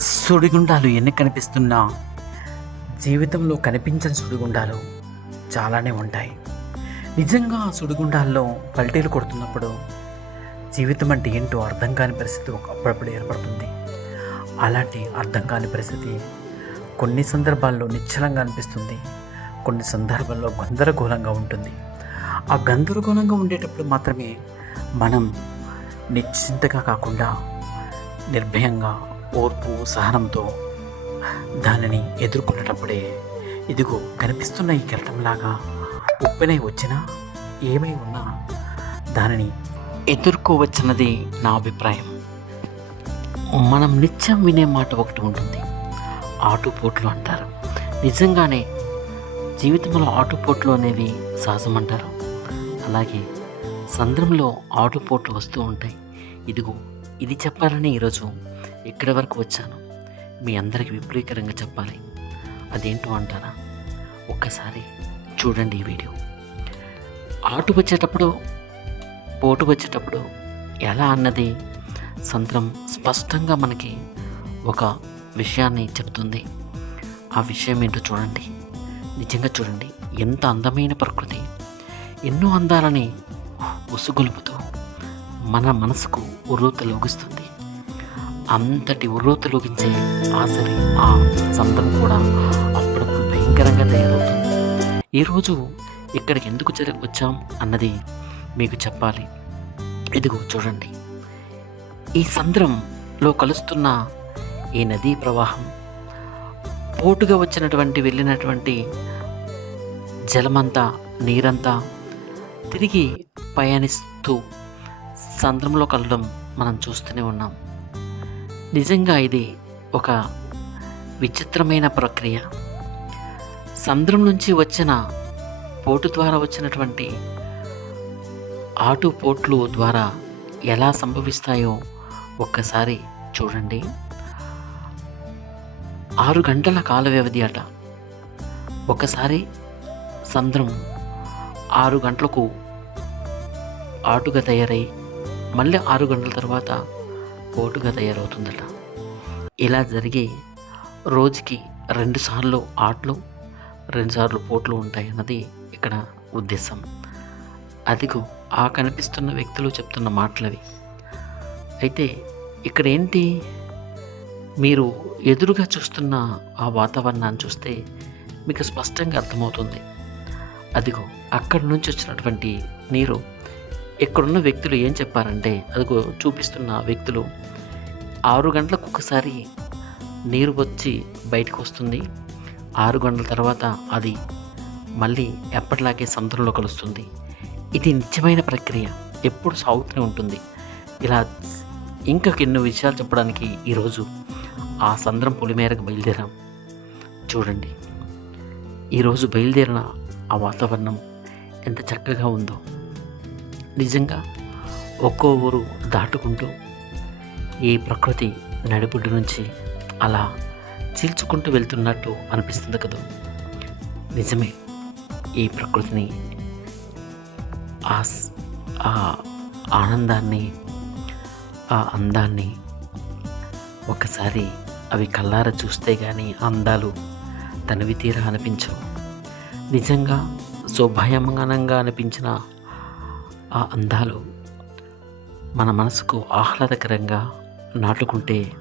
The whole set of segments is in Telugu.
సుడిగుండాలు ఎన్ని కనిపిస్తున్నా జీవితంలో కనిపించని సుడిగుండాలు చాలానే ఉంటాయి. నిజంగా ఆ సుడిగుండాల్లో పల్టీలు కొడుతున్నప్పుడు జీవితం అంటే ఏంటో అర్థం కాని పరిస్థితి ఒకప్పుడప్పుడు ఏర్పడుతుంది. అలాంటి అర్థం కాని పరిస్థితి కొన్ని సందర్భాల్లో నిశ్చలంగా అనిపిస్తుంది. కొన్ని సందర్భాల్లో గందరగోళంగా ఉంటుంది. ఆ గందరగోళంగా ఉండేటప్పుడు మాత్రమే మనం నిశ్చింతగా కాకుండా నిర్భయంగా ఓర్పు సహనంతో దానిని ఎదుర్కొనేటప్పుడే ఇదిగో కనిపిస్తున్న ఈ కెరటంలాగా ఉప్పెనై వచ్చినా ఏమై ఉన్నా దానిని ఎదుర్కోవచ్చన్నది నా అభిప్రాయం. మనం నిత్యం వినే మాట ఒకటి ఉంటుంది. ఆటుపోట్లు అంటారు. నిజంగానే జీవితంలో ఆటుపోట్లు అనేవి సహజం అంటారు అలాగే సంద్రంలో ఆటుపోట్లు వస్తూ ఉంటాయి. ఇదిగో ఇది చెప్పాలని ఈరోజు ఇక్కడి వరకు వచ్చాను. మీ అందరికి విపరీకరంగా చెప్పాలి. అదేంటో అంటారా ఒక్కసారి చూడండి ఈ వీడియో. ఆటు వచ్చేటప్పుడు పోటు వచ్చేటప్పుడు ఎలా అన్నది సంద్రం స్పష్టంగా మనకి ఒక విషయాన్ని చెప్తుంది. ఆ విషయం ఏంటో చూడండి. నిజంగా చూడండి. ఎంత అందమైన ప్రకృతి. ఎన్నో అందాలని ఉసుగొలుపుతూ మన మనసుకు ఉర్రూత లోగిస్తుంది అంతటి ఉర్రూత ఇచ్చే ఆసరి ఆ సంతం కూడా అప్పుడప్పుడు భయంకరంగా తయారవుతుంది. ఈరోజు ఇక్కడికి ఎందుకు జరి వచ్చాం అన్నది మీకు చెప్పాలి. ఇదిగో చూడండి. ఈ సంద్రంలో కలుస్తున్న ఈ నదీ ప్రవాహం పోటుగా వచ్చినటువంటి వెళ్ళినటువంటి జలమంతా నీరంతా తిరిగి పయనిస్తూ సంద్రంలో కలడం మనం చూస్తూనే ఉన్నాం. నిజంగా ఇది ఒక విచిత్రమైన ప్రక్రియ. సంద్రం నుంచి వచ్చిన పోటు ద్వారా వచ్చినటువంటి ఆటు పోట్లు ద్వారా ఎలా సంభవిస్తాయో ఒక్కసారి చూడండి. ఆరు గంటల కాల వ్యవధి అట. ఒకసారి సంద్రం ఆరు గంటలకు ఆటుగా తయారై మళ్ళీ ఆరు గంటల తర్వాత పోటుగా తయారవుతుందట. ఇలా జరిగి రోజుకి రెండుసార్లు ఆటలు రెండుసార్లు పోట్లు ఉంటాయన్నది ఇక్కడ ఉద్దేశం. అదిగో ఆ కనిపిస్తున్న వ్యక్తులు చెప్తున్న మాటలవి. అయితే ఇక్కడ ఏంటి మీరు ఎదురుగా చూస్తున్న ఆ వాతావరణాన్ని చూస్తే మీకు స్పష్టంగా అర్థమవుతుంది. అదిగో అక్కడి నుంచి వచ్చినటువంటి నీరు ఇక్కడున్న వ్యక్తులు ఏం చెప్పారంటే అదిగో చూపిస్తున్న వ్యక్తులు ఆరు గంటలకు ఒకసారి నీరు వచ్చి బయటకు వస్తుంది. ఆరు గంటల తర్వాత అది మళ్ళీ ఎప్పటిలాగే సముద్రంలో కలుస్తుంది. ఇది నిత్యమైన ప్రక్రియ. ఎప్పుడు సాగుతూనే ఉంటుంది. ఇలా ఇంకా ఎన్నో విషయాలు చెప్పడానికి ఈరోజు ఆ సంద్రం పొలిమేరకు బయలుదేరాం. చూడండి. ఈరోజు బయలుదేరిన ఆ వాతావరణం ఎంత చక్కగా ఉందో. నిజంగా ఒక్కో ఊరు దాటుకుంటూ ఈ ప్రకృతి నడిబొడ్డు నుంచి అలా చీల్చుకుంటూ వెళ్తున్నట్టు అనిపిస్తుంది కదా. నిజమే ఈ ప్రకృతిని ఆ ఆ ఆనందాన్ని ఆ అందాన్ని ఒకసారి అవి కల్లార చూస్తే కానీ అందాలు తనివి తీరా అనిపించవు. నిజంగా శోభాయమానంగా అనిపించిన ఆ అందాలు మన మనసుకు ఆహ్లాదకరంగా నాటుకుంటే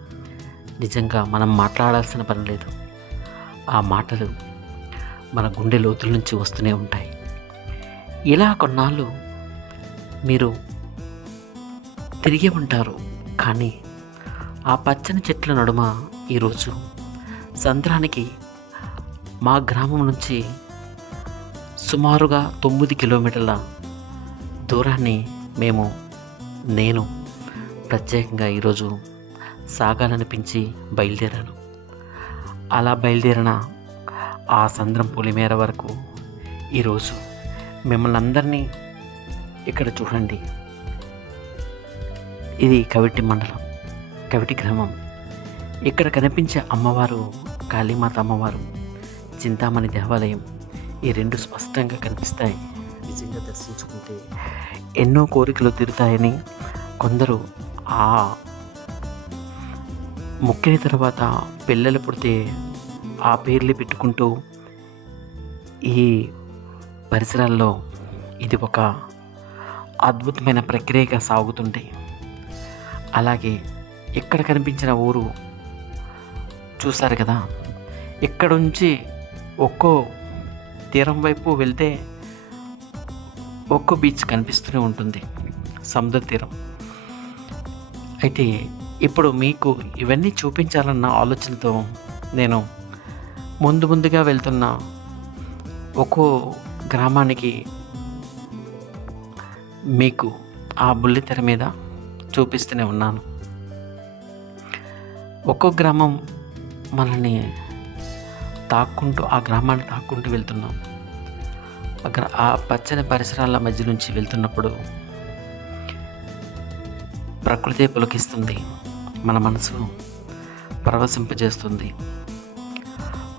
నిజంగా మనం మాట్లాడాల్సిన పని లేదు. ఆ మాటలు మన గుండె లోతుల నుంచి వస్తూనే ఉంటాయి. ఇలా కొన్నాళ్ళు మీరు తిరిగి ఉంటారు. కానీ ఆ పచ్చని చెట్ల నడుమ ఈరోజు సంద్రానికి మా గ్రామం నుంచి సుమారుగా తొమ్మిది కిలోమీటర్ల దూరాన్ని మేము నేను ప్రత్యేకంగా ఈరోజు సాగాలనిపించి బయలుదేరాను. అలా బయలుదేరిన ఆ సంద్రం పులిమేర వరకు ఈరోజు మిమ్మల్ని అందరినీ ఇక్కడ చూడండి. ఇది కవిటి మండలం కవిటి గ్రామం. ఇక్కడ కనిపించే అమ్మవారు కాళీమాత అమ్మవారు చింతామణి దేవాలయం ఈ రెండు స్పష్టంగా కనిపిస్తాయి. నిజంగా దర్శించుకుంటే ఎన్నో కోరికలు తీరుతాయని కొందరు ఆ మొక్కిన తర్వాత పిల్లలు పుడితే ఆ పేర్లు పెట్టుకుంటూ ఈ పరిసరాల్లో ఇది ఒక అద్భుతమైన ప్రక్రియగా సాగుతుంటే అలాగే ఇక్కడ కనిపించిన ఊరు చూశారు కదా? ఇక్కడ నుంచి ఒక్కో తీరం వైపు వెళ్తే ఒక్కో బీచ్ కనిపిస్తూనే ఉంటుంది. సముద్ర తీరం. అయితే ఇప్పుడు మీకు ఇవన్నీ చూపించాలన్న ఆలోచనతో నేను ముందు ముందుగా వెళ్తున్న ఒక్కో గ్రామానికి మీకు ఆ బుల్లితెర మీద చూపిస్తూనే ఉన్నాను. ఒక్కో గ్రామం మనల్ని తాక్కుంటూ ఆ గ్రామాన్ని తాక్కుంటూ వెళ్తున్నాం. అక్కడ ఆ పచ్చని పరిసరాల మధ్య నుంచి వెళ్తున్నప్పుడు ప్రకృతి పులకిస్తుంది. మన మనసు పరవశింపజేస్తుంది.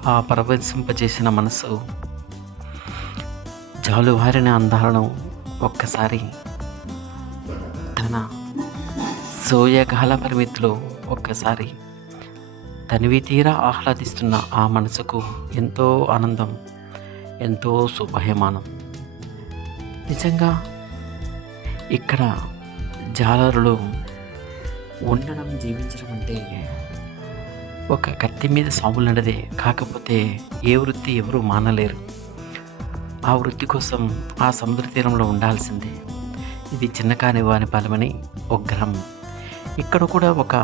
ఆ పరవశింపజేసిన మనసు జాలువారిన అందాలను ఒక్కసారి తన సూర్యకాల పరిమితిలో ఒక్కసారి తనివి తీరా ఆహ్లాదిస్తున్న ఆ మనసుకు ఎంతో ఆనందం. ఎంతో శుభయమానం నిజంగా ఇక్కడ జాలరులు ఉండడం జీవించడం అంటే ఒక కత్తి మీద సాములు నడదే కాకపోతే ఏ వృత్తి ఎవరు మానలేరు. ఆ వృత్తి కోసం ఆ సముద్ర తీరంలో ఉండాల్సిందే. ఇది చిన్న కాని వాని పాలమని ఒక గ్రామం. ఇక్కడ కూడా ఒక